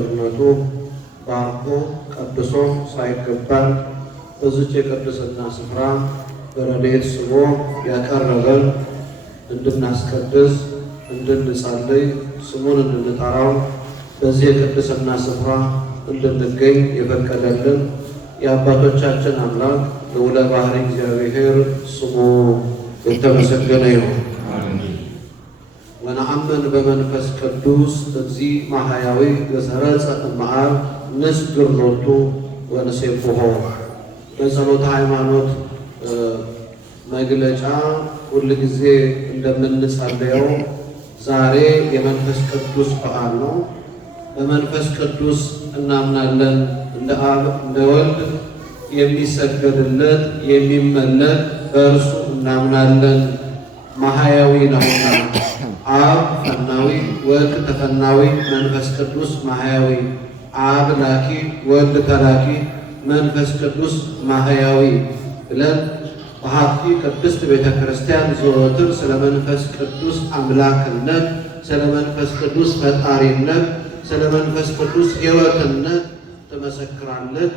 ቸርነቱ ባርኮ ቀድሶ ሳይገባን በዚች የቅድስና ስፍራ በረድኤት ስቦ ያቀረበን እንድናስቀድስ እንድንጸልይ ስሙን እንድንጠራው በዚህ የቅድስና ስፍራ እንድንገኝ የፈቀደልን የአባቶቻችን አምላክ ልዑለ ባሕርይ እግዚአብሔር ስሙ የተመሰገነ ይሁን። ወነአምን በመንፈስ ቅዱስ እግዚእ ማሕያዊ ዘሰረጸ እምአብ ንስግር ሎቱ ወንሴብሖ። በጸሎተ ሃይማኖት መግለጫ ሁልጊዜ እንደምንጸልየው ዛሬ የመንፈስ ቅዱስ በዓል ነው። በመንፈስ ቅዱስ እናምናለን። እንደ አብ እንደ ወልድ የሚሰገድለት የሚመለክ በእርሱ እናምናለን። ማሕያዊ ነውና አብ ፈናዊ፣ ወልድ ተፈናዊ፣ መንፈስ ቅዱስ ማሕያዊ። አብ ላኪ፣ ወልድ ተላኪ፣ መንፈስ ቅዱስ ማሕያዊ ብለን በሀብቲ ቅድስት ቤተ ክርስቲያን ዘወትር ስለ መንፈስ ቅዱስ አምላክነት፣ ስለ መንፈስ ቅዱስ ፈጣሪነት፣ ስለ መንፈስ ቅዱስ ሕይወትነት ትመሰክራለች።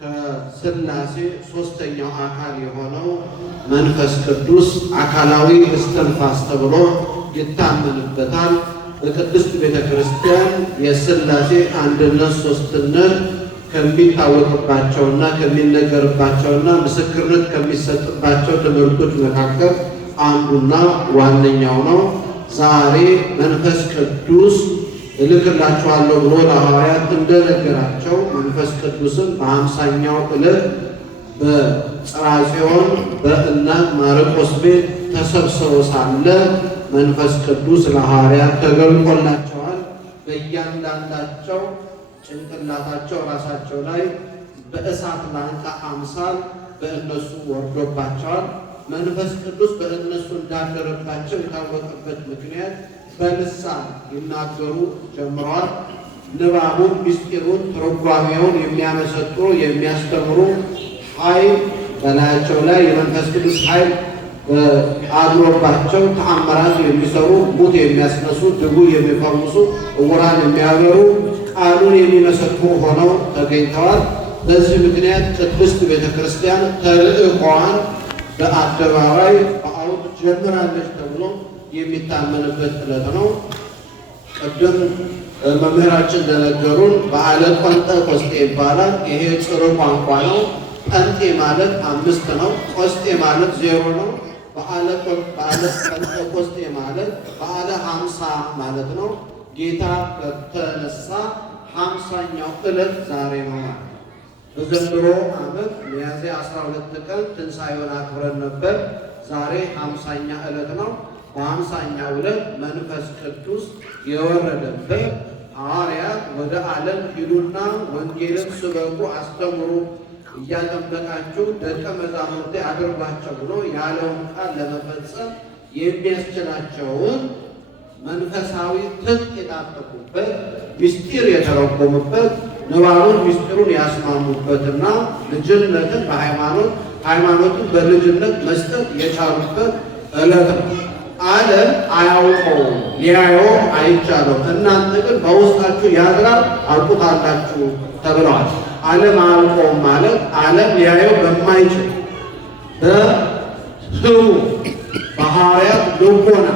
ከሥላሴ ሦስተኛው አካል የሆነው መንፈስ ቅዱስ አካላዊ እስትንፋስ ተብሎ ይታመንበታል። በቅድስት ቤተ ክርስቲያን የሥላሴ አንድነት ሦስትነት ከሚታወቅባቸውና ከሚነገርባቸውና ምስክርነት ከሚሰጥባቸው ትምህርቶች መካከል አንዱና ዋነኛው ነው። ዛሬ መንፈስ ቅዱስ እልክላችኋለሁ ብሎ ለሐዋርያት እንደነገራቸው መንፈስ ቅዱስን በ50ኛው ዕለት በጽርሐ ጽዮን በእናት ማርቆስ ቤት ተሰብስበው ሳለ መንፈስ ቅዱስ ለሐዋርያት ተገልጦላቸዋል። በእያንዳንዳቸው ጭንቅላታቸው ራሳቸው ላይ በእሳት ላንቃ አምሳል በእነሱ ወርዶባቸዋል። መንፈስ ቅዱስ በእነሱ እንዳደረባቸው የታወቀበት ምክንያት በልሳን ይናገሩ ጀምረዋል። ንባቡን፣ ምስጢሩን፣ ትርጓሜውን የሚያመሰጥሩ የሚያስተምሩ ኃይል በላያቸው ላይ የመንፈስ ቅዱስ ኃይል አድሮባቸው ተአምራት የሚሰሩ፣ ሙት የሚያስነሱ፣ ድውይ የሚፈውሱ፣ ዕውራን የሚያበሩ፣ ቃሉን የሚመሰክሩ ሆነው ተገኝተዋል። በዚህ ምክንያት ቅድስት ቤተ ክርስቲያን ተልእኮዋን በአደባባይ በአውድ ጀምራለች ተብሎ የሚታመንበት ዕለት ነው። ቅድም መምህራችን እንደነገሩን በዓለ ጴንጠቆስጤ ይባላል። ይሄ ጽሩ ቋንቋ ነው። ጴንጤ ማለት 5 ነው። ቆስጤ ማለት 0 ነው። በዓለ ጴንጠቆስጤ ማለት በዓለ 50 ማለት ነው። ጌታ ከተነሳ 50ኛው ዕለት ዛሬ ነው። በዘንድሮ ዓመት ሚያዝያ 12 ቀን ትንሣኤውን አክብረን ነበር። ዛሬ 50ኛ ዕለት ነው። በ50ኛው ዕለት መንፈስ ቅዱስ የወረደበት ሐዋርያት ወደ ዓለም ሂዱና ወንጌልን ስበኩ፣ አስተምሩ፣ እያጠመቃችሁ ደቀ መዛሙርቴ አድርጓቸው ብሎ ያለውን ቃል ለመፈጸም የሚያስችላቸውን መንፈሳዊ ትጥቅ የታጠቁበት ምስጢር የተረጎሙበት ንባቡን ምስጢሩን ያስማሙበትና ልጅነትን በሃይማኖት ሃይማኖትን በልጅነት መስጠት የቻሉበት ዕለት ነው። ዓለም አያውቀውም፣ ሊያየው አይቻለውም። እናንተ ግን በውስጣችሁ ያድራል አውቁታላችሁ ተብለዋል። ዓለም አያውቀውም ማለት ዓለም ሊያየው በማይችል በህቡ በሐዋርያት ልቦና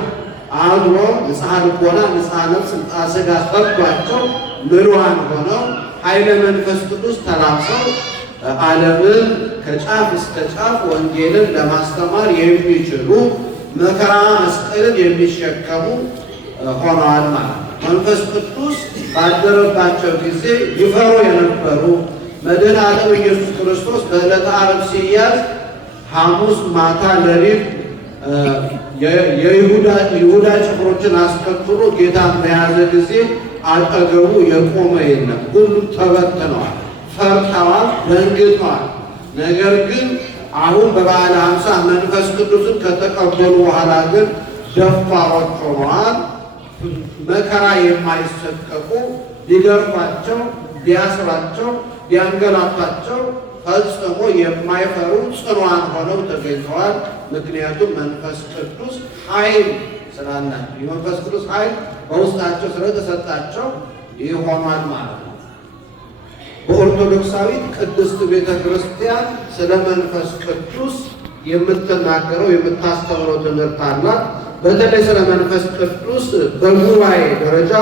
አድሮ ንጽሐ ልቦና ንጽሐ ነፍስ ንጽሐ ሥጋ ፈቷቸው ምሉዓን ሆነው ኃይለ መንፈስ ቅዱስ ተላብሰው ዓለምን ከጫፍ እስከ ጫፍ ወንጌልን ለማስተማር የሚችሉ መከራ መስቀልን የሚሸከሙ ሆነዋል ማለት ነው። መንፈስ ቅዱስ ባደረባቸው ጊዜ ይፈሩ የነበሩ መድኃኔ ዓለም ኢየሱስ ክርስቶስ በዕለተ ዓርብ ሲያዝ ሐሙስ ማታ ሌሊት የይሁዳ ጭፍሮችን አስከትሎ ጌታን በያዘ ጊዜ አጠገቡ የቆመ የለም። ሁሉም ተበትነዋል፣ ፈርተዋል፣ ደንግጠዋል። ነገር ግን አሁን በበዓለ ሃምሳ መንፈስ ቅዱስን ከተቀበሉ በኋላ ግን ደፋሮች ሆነዋል። መከራ የማይሰቀቁ ሊገርፏቸው፣ ሊያስሯቸው፣ ሊያንገላቷቸው ፈጽሞ የማይፈሩ ጽኑዓን ሆነው ተገኝተዋል። ምክንያቱም መንፈስ ቅዱስ ኃይል ስላላቸው የመንፈስ ቅዱስ ኃይል በውስጣቸው ስለተሰጣቸው ይሆናል ማለት ነው። በኦርቶዶክሳዊት ቅድስት ቤተ ክርስቲያን ስለ መንፈስ ቅዱስ የምትናገረው የምታስተምረው ትምህርት አላት። በተለይ ስለ መንፈስ ቅዱስ በጉባኤ ደረጃ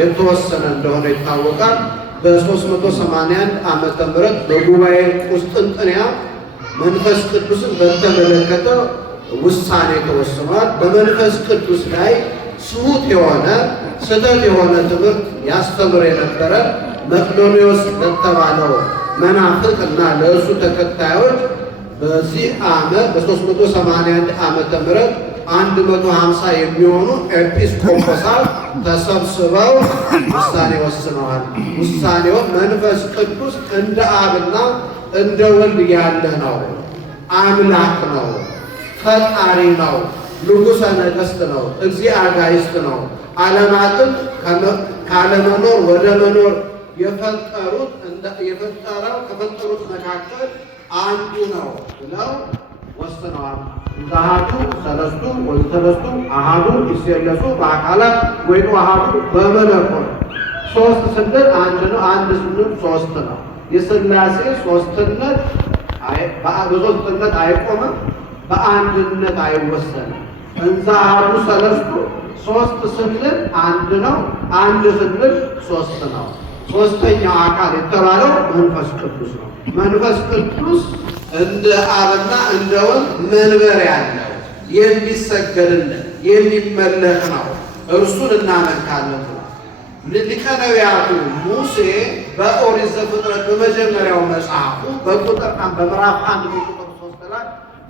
የተወሰነ እንደሆነ ይታወቃል። በ381 ዓመተ ምህረት በጉባኤ ቁስጥንጥንያ መንፈስ ቅዱስን በተመለከተ ውሳኔ ተወስኗል። በመንፈስ ቅዱስ ላይ ስሁት የሆነ ስህተት የሆነ ትምህርት ያስተምር የነበረ መቅዶንዮስ ለተባለው መናፍቅ እና ለእሱ ተከታዮች በዚህ ዓመት በ381 ዓመተ ምህረት 150 የሚሆኑ ኤጲስቆጶሳት ተሰብስበው ውሳኔ ወስነዋል። ውሳኔው መንፈስ ቅዱስ እንደ አብና እንደ ወልድ ያለ ነው፣ አምላክ ነው፣ ፈጣሪ ነው፣ ንጉሠ ነገሥት ነው፣ እግዚእ አጋዕዝት ነው፣ ዓለማትን ካለመኖር ወደ መኖር ከፈጠሩት መካከል አንዱ ነው ብለው ወስነዋል። ዛሃቱ ሰለስቱ ወሰለስቱ አሃዱ ይሴለሱ በአካላት ወይኑ አሃዱ በመለኮት ሶስት ስንል አንድ ነው፣ አንድ ስንል ሶስት ነው። የሥላሴ ሶስትነት በሶስትነት አይቆምም፣ በአንድነት አይወሰንም። እንዘ አሃዱ ሰለስቱ ሶስት ስንል አንድ ነው፣ አንድ ስንል ሶስት ነው። ሶስተኛው አካል የተባለው መንፈስ ቅዱስ ነው። መንፈስ ቅዱስ እንደ አብና እንደ ወልድ መንበር ያለው የሚሰገድለት የሚመለክ ነው። እርሱን እናመልካለን። ሊቀ ነቢያቱ ሙሴ በኦሪት ዘፍጥረት በመጀመሪያው መጽሐፉ በምዕራፍ 1 ቁጥር 3 ላይ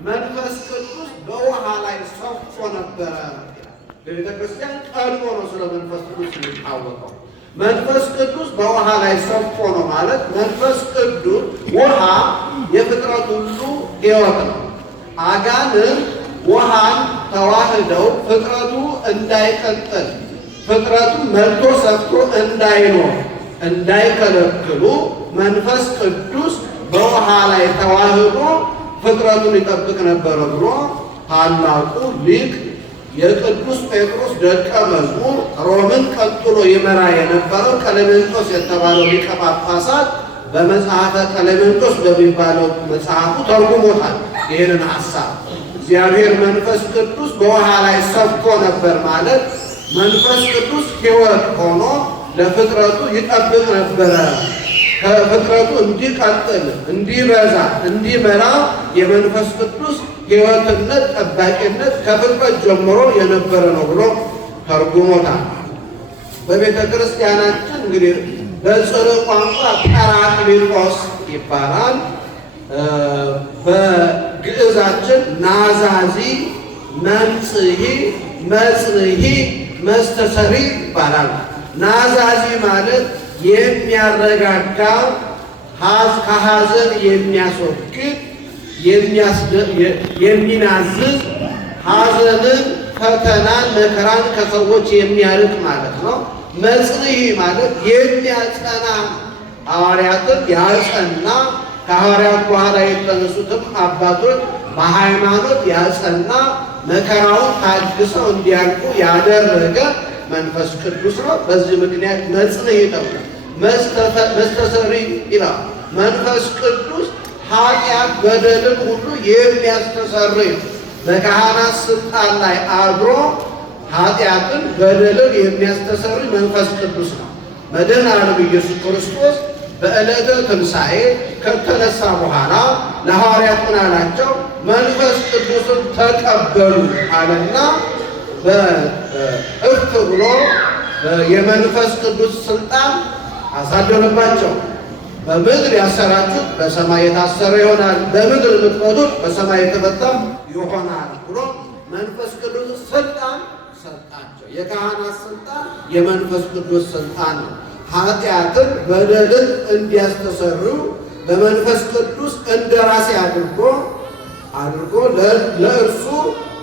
መንፈስ ቅዱስ በውሃ ላይ ሰፎ ነበረ። በቤተ ክርስቲያን ቀድሞ ነው ስለ መንፈስ ቅዱስ የሚታወቀው። መንፈስ ቅዱስ በውሃ ላይ ሰፎ ነው ማለት መንፈስ ቅዱስ ውሃ የፍጥረት ሁሉ ሕይወት ነው። አጋንንት ውሃን ተዋህደው ፍጥረቱ እንዳይቀጥል ፍጥረቱ መልቶ ሰፍቶ እንዳይኖር እንዳይከለክሉ መንፈስ ቅዱስ በውሃ ላይ ተዋህዶ ፍጥረቱን ይጠብቅ ነበረ ብሎ ታላቁ ሊቅ የቅዱስ ጴጥሮስ ደቀ መዝሙር ሮምን ቀጥሎ ይመራ የነበረው ቀሌምንጦስ የተባለው ሊቀ ጳጳሳት በመጽሐፈ ቀሌምንጦስ በሚባለው መጽሐፉ ተርጉሞታል። ይህንን ሐሳብ እግዚአብሔር መንፈስ ቅዱስ በውሃ ላይ ሰፍቶ ነበር ማለት መንፈስ ቅዱስ ሕይወት ሆኖ ለፍጥረቱ ይጠብቅ ነበረ። ከፍጥረቱ እንዲቀጥል፣ እንዲበዛ፣ እንዲመራ የመንፈስ ቅዱስ ሕይወትነት ጠባቂነት ከፍጥረት ጀምሮ የነበረ ነው ብሎ ተርጉሞታል። በቤተ ክርስቲያናችን እንግዲህ በጽርዕ ቋንቋ ጰራቅሊጦስ ይባላል። በግዕዛችን ናዛዚ፣ መምጽሒ፣ መጽንሒ፣ መስተሰሪ ይባላል። ናዛዚ ማለት የሚያረጋጋ ከሐዘን የሚያስወግድ የሚናዝዝ ሐዘንን፣ ፈተናን፣ መከራን ከሰዎች የሚያርቅ ማለት ነው። መጽንሒ ማለት የሚያጸና ሐዋርያትን ያጸና ከሐዋርያት በኋላ የተነሱትም አባቶች በሃይማኖት ያጸና መከራውን ታግሰው እንዲያልፉ ያደረገ መንፈስ ቅዱስ ነው። በዚህ ምክንያት መጽንሒ ተብሏል። መስተሰሪ ይላል። መንፈስ ቅዱስ ኃጢአት በደልን ሁሉ የሚያስተሰርይ በካህናት ስልጣን ላይ አድሮ ኃጢአትን በደልን የሚያስተሰርይ መንፈስ ቅዱስ ነው። መድኃኔ ዓለም ኢየሱስ ክርስቶስ በዕለተ ትንሣኤ ከተነሳ በኋላ ለሐዋርያት ምን አላቸው? መንፈስ ቅዱስን ተቀበሉ አለና በእፍ ብሎ የመንፈስ ቅዱስ ስልጣን አሳደረባቸው። በምድር ያሰራችሁት በሰማይ የታሰረ ይሆናል፣ በምድር የምትፈቱት በሰማይ የተፈታ ይሆናል ብሎ መንፈስ ቅዱስ ስልጣን ሰጣቸው። የካህናት ስልጣን የመንፈስ ቅዱስ ስልጣን ነው። ኃጢአትን በደልን እንዲያስተሰርዩ በመንፈስ ቅዱስ እንደራሴ አድርጎ ለእርሱ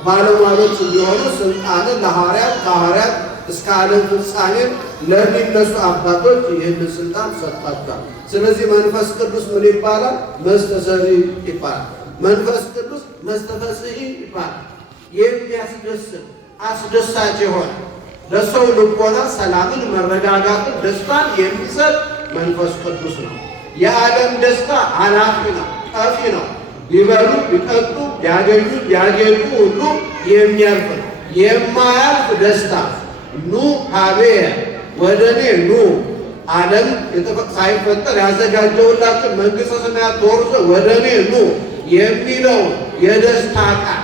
ባለሟሎች እንዲሆኑ ስልጣንን ለሐዋርያት ከሐዋርያት እስከ ዓለም ፍጻሜ ለሚነሱ አባቶች ይህንን ስልጣን ሰጥቷቸዋል። ስለዚህ መንፈስ ቅዱስ ምን ይባላል? መስተሰሪ ይባላል። መንፈስ ቅዱስ መስተፈስሒ ይባላል። የሚያስደስት አስደሳች የሆነ ለሰው ልቦና ሰላምን፣ መረጋጋትን፣ ደስታን የሚሰጥ መንፈስ ቅዱስ ነው። የዓለም ደስታ ኃላፊ ነው፣ ጠፊ ነው። ቢበሉ ቢጠጡ ቢያገኙ ቢያጌጡ ሁሉ የሚያልፍ ነው። የማያልፍ ደስታ ኑ ሀቤየ ወደ እኔ ኑ ዓለም ሳይፈጠር ያዘጋጀውላችሁ መንግሥተ ሰማያት ተወርሶ ወደ እኔ ኑ የሚለው የደስታ ቃል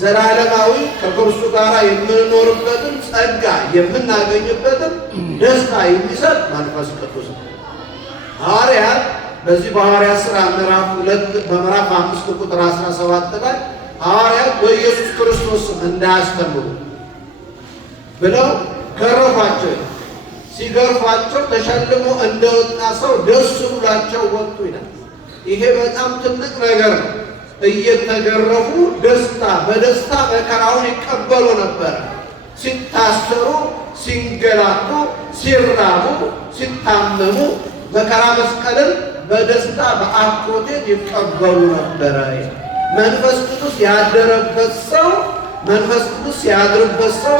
ዘላለማዊ ከክርስቱ ጋር የምንኖርበትን ጸጋ የምናገኝበትን ደስታ የሚሰጥ መንፈስ ቅዱስ ነው። ሐዋርያት በዚህ በሐዋርያት ሥራ በምዕራፍ 5 ቁጥር 17 ላይ ሐዋርያት በኢየሱስ ክርስቶስ እንዳያስተምሩ ብለው ገረፏቸው። ሲገርፏቸው ተሸልሞ እንደወጣ ሰው ደስ ብሏቸው ወጡ ይላል። ይሄ በጣም ትልቅ ነገር ነው። እየተገረፉ በደስታ መከራውን ይቀበሉ ነበር። ሲታሰሩ፣ ሲንገላቱ፣ ሲራቡ፣ ሲታመሙ መከራ መስቀልን በደስታ በአክብሮት ይቀበሉ ነበረ። መንፈስ ቅዱስ ያደረበት ሰው መንፈስ ቅዱስ ያድርበት ሰው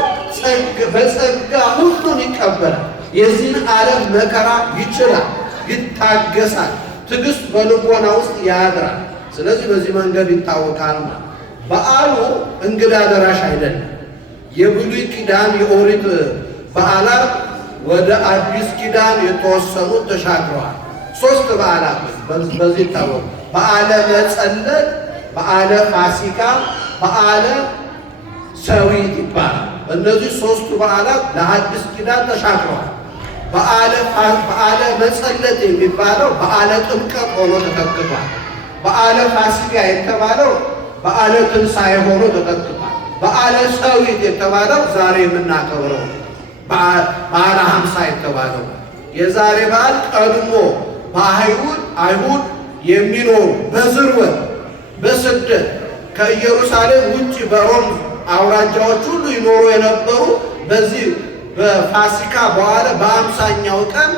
በጸጋ ሁሉን ይቀበላል። የዚህን ዓለም መከራ ይችላል፣ ይታገሳል። ትዕግስት በልቦና ውስጥ ያድራል። ስለዚህ በዚህ መንገድ ይታወቃል ማለት። በዓሉ እንግዳ ደራሽ አይደለም። የብሉይ ኪዳን የኦሪት በዓላት ወደ አዲስ ኪዳን የተወሰኑት ተሻግረዋል። 3 በዓላት በዚህ ይታወቃል። በዓለ መጸለት፣ በዓለ ፋሲካ፣ በዓለ ሰዊት ይባላል። እነዚህ 3ቱ በዓላት ለአዲስ ኪዳን ተሻግረዋል። በዓለ መጸለት የሚባለው በዓለ ጥምቀት ሆኖ ተተክቷል። በዓለ ፋሲካ የተባለው በዓለ ትንሣኤ ሆኖ ተተክቷል። በዓለ ሰዊት የተባለው ዛሬ የምናከብረው በዓለ ሀምሳ የተባለው የዛሬ በዓል ቀድሞ አይሁድ የሚኖሩ በዝርወት በስደት ከኢየሩሳሌም ውጭ በሮም አውራጃዎች ሁሉ ይኖሩ የነበሩ በዚህ በፋሲካ በኋላ በ50ኛው ቀን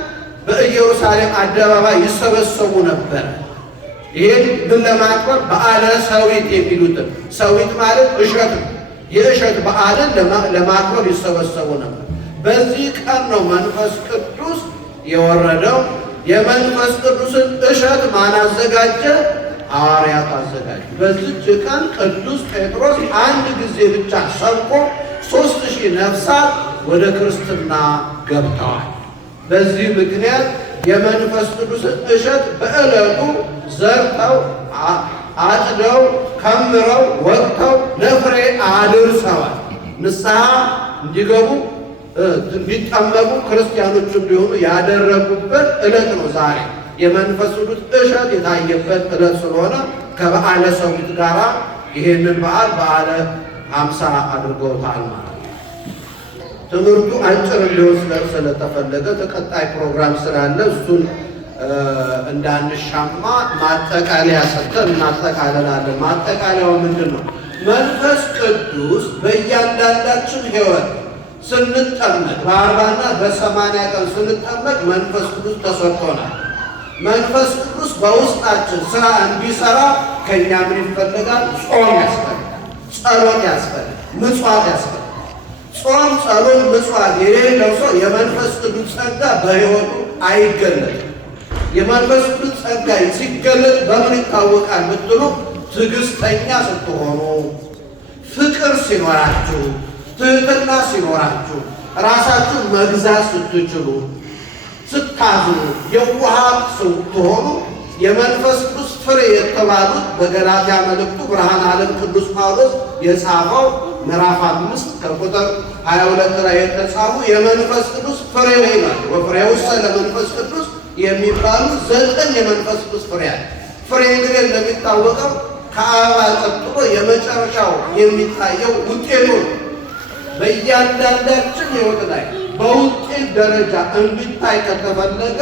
በኢየሩሳሌም አደባባይ ይሰበሰቡ ነበር። ይህን ምን ለማክበር በዓለ ሰዊት የሚሉትን፣ ሰዊት ማለት እሸት ነው። የእሸት በዓልን ለማክበር ይሰበሰቡ ነበር። በዚህ ቀን ነው መንፈስ ቅዱስ የወረደው። የመንፈስ ቅዱስን እሸት ማን አዘጋጀ? ሐዋርያት አዘጋጁ። በዚች ቀን ቅዱስ ጴጥሮስ አንድ ጊዜ ብቻ ሰብኮ 3000 ነፍሳት ወደ ክርስትና ገብተዋል። በዚህ ምክንያት የመንፈስ ቅዱስን እሸት በዕለቱ ዘርተው አጭደው ከምረው ወቅተው ለፍሬ አድርሰዋል። ንስሐ እንዲገቡ እንዲጠመቁ ክርስቲያኖች እንዲሆኑ ያደረጉበት ዕለት ነው ዛሬ። የመንፈስ ቅዱስ እሸት የታየበት ዕለት ስለሆነ ከበዓለ ሰዊት ጋር ይሄንን በዓለ ሀምሳ አድርገውታል ማለት ነው። ትምህርቱ አጭር እንዲሆን ስለተፈለገ ተቀጣይ ፕሮግራም ስላለ እሱን እንዳንሻማ ማጠቃለያ ሰጥተን እናጠቃልላለን። ማጠቃለያው ምንድን ነው? መንፈስ ቅዱስ በእያንዳንዳችን ሕይወት ስንጠመቅ በ40 እና በ80 ቀን ስንጠመቅ መንፈስ ቅዱስ ተሰጥቶናል። መንፈስ ቅዱስ በውስጣችን ስራ እንዲሰራ ከእኛ ምን ይፈልጋል? ጾም ያስፈልጋል፣ ጸሎት ያስፈልጋል፣ ምጽዋት ያስፈልጋል። ጾም፣ ጸሎት፣ ምጽዋት የሌለው ሰው የመንፈስ ቅዱስ ጸጋ በሕይወቱ አይገለጥም። የመንፈስ ቅዱስ ጸጋ ሲገለጥ በምን ይታወቃል ብትሉ፣ ትዕግስተኛ ስትሆኑ፣ ፍቅር ሲኖራችሁ፣ ትህትና ሲኖራችሁ፣ ራሳችሁን መግዛት ስትችሉ፣ ስታዝኑ፣ የዋሃት ስትሆኑ የመንፈስ ቅዱስ ፍሬ የተባሉት በገላትያ መልእክቱ ብርሃነ ዓለም ቅዱስ ጳውሎስ የጻፈው ምዕራፍ 5 ከቁጥር 22 ላይ የተጻፉ የመንፈስ ቅዱስ ፍሬ ይላል። ወፍሬውሰ ለመንፈስ ቅዱስ የሚባሉ 9 የመንፈስ ቅዱስ ፍሬ አለ። ፍሬ እንግዲህ እንደሚታወቀው ከአበባ ቀጥሎ የመጨረሻው የሚታየው ውጤቱ ነው። በእያንዳንዳችን ሕይወት ላይ በውጤት ደረጃ እንዲታይ ከተፈለገ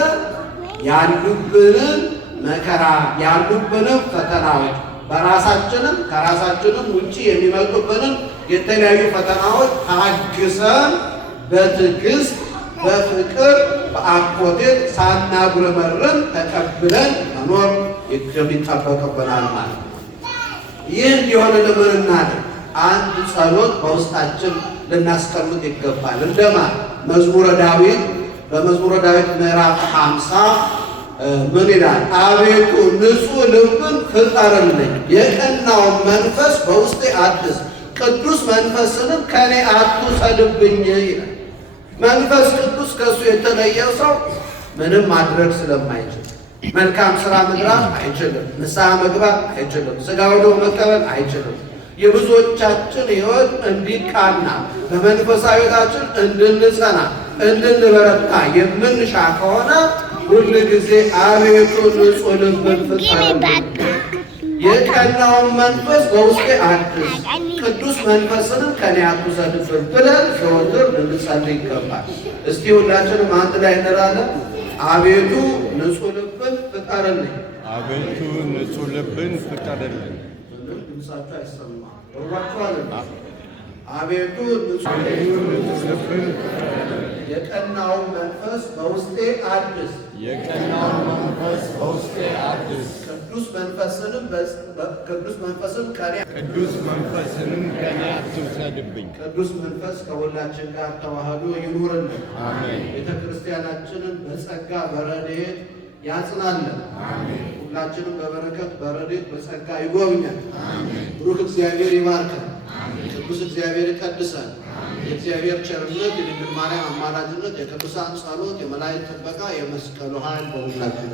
ያሉብንን መከራ ያሉብንን ፈተናዎች በራሳችንም ከራሳችንም ውጪ የሚመጡብንን የተለያዩ ፈተናዎች ታግሰን በትዕግስት በፍቅር በአክብሮት ሳናጉረመርም ተቀብለን መኖር የሚጠበቅብናል ማለት ነው። ይህ እንዲሆን ለምን እናድርግ? አንድ ጸሎት በውስጣችን ልናስቀምጥ ይገባል። እንደማ መዝሙረ ዳዊት በመዝሙረ ዳዊት ምዕራፍ 50 ምን ይላል? አቤቱ ንጹሕ ልብን ፍጠርልኝ፣ የቀናውን መንፈስ በውስጤ አድስ፣ ቅዱስ መንፈስንም ከኔ አትውሰድብኝ ይላል። መንፈስ ቅዱስ ከእሱ የተለየ ሰው ምንም ማድረግ ስለማይችል መልካም ስራ መስራት አይችልም፣ ንስሐ መግባት አይችልም፣ ሥጋ ወደሙ መቀበል አይችልም። የብዙዎቻችን ሕይወት እንዲቃና በመንፈሳዊታችን እንድንጸና እንድንበረታ የምንሻ ከሆነ ሁል ጊዜ አቤቱ ንጹሕ ልብን ፍጠርልኝ፣ የቀናውን መንፈስ በውስጤ አድስ፣ ቅዱስ መንፈስንም ከኔ አትውሰድብኝ ብለን ዘወትር ልንጸልይ ይገባል። እስቲ ሁላችንም አንድ ላይ እንላለን። አቤቱ ንጹሕ ልብን ፍጠርልኝ። አቤቱ ንጹሕ ልብን ፍጠርልኝ። ድምፃችሁ አይሰማ ወርባችኋል። አቤቱ ንጹሕ ልብን የቀናውን መንፈስ በውስጤ አድስ፣ የቀናውን መንፈስ በውስጤ አድስ፣ ቅዱስ መንፈስንም ከኔ አትውሰድብኝ። ቅዱስ መንፈስ ከሁላችን ጋር ተዋህዶ ይኑርልን። አሜን። ቤተ ክርስቲያናችንን በጸጋ በረድኤት ያጽናልን። ሁላችንም በበረከት በረድኤት በጸጋ ይጎብኛል። ብሩክ እግዚአብሔር ይባርከን። ቅዱስ እግዚአብሔር ይቀድሰን። የእግዚአብሔር ቸርነት፣ የድንግል ማርያም አማላጅነት፣ የቅዱሳን ጸሎት፣ የመላእክት ጥበቃ፣ የመስቀሉ ኃይል በሁላችን